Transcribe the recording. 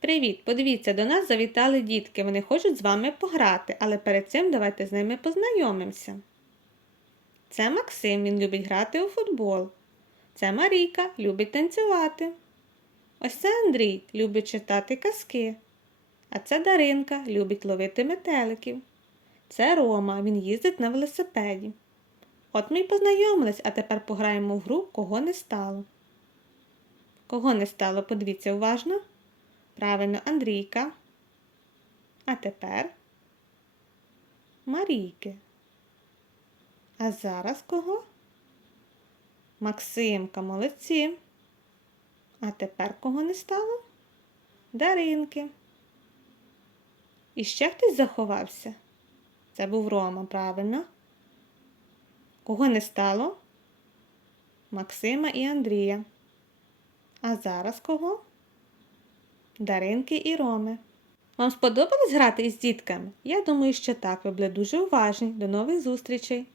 Привіт! Подивіться, до нас завітали дітки. Вони хочуть з вами пограти, але перед цим давайте з ними познайомимося. Це Максим, він любить грати у футбол. Це Марійка, любить танцювати. Ось це Андрій, любить читати казки. А це Даринка, любить ловити метеликів. Це Рома, він їздить на велосипеді. От ми й познайомились, а тепер пограємо в гру кого не стало. Кого не стало, подивіться уважно. Правильно, Андрійка. А тепер Марійки. А зараз кого? Максимка, молодці. А тепер кого не стало? Даринки. І ще хтось заховався? Це був Рома, правильно? Кого не стало? Максима і Андрія. А зараз кого? Даринки і Роми. Вам сподобалось грати із дітками? Я думаю, що так. Ви були дуже уважні. До нових зустрічей!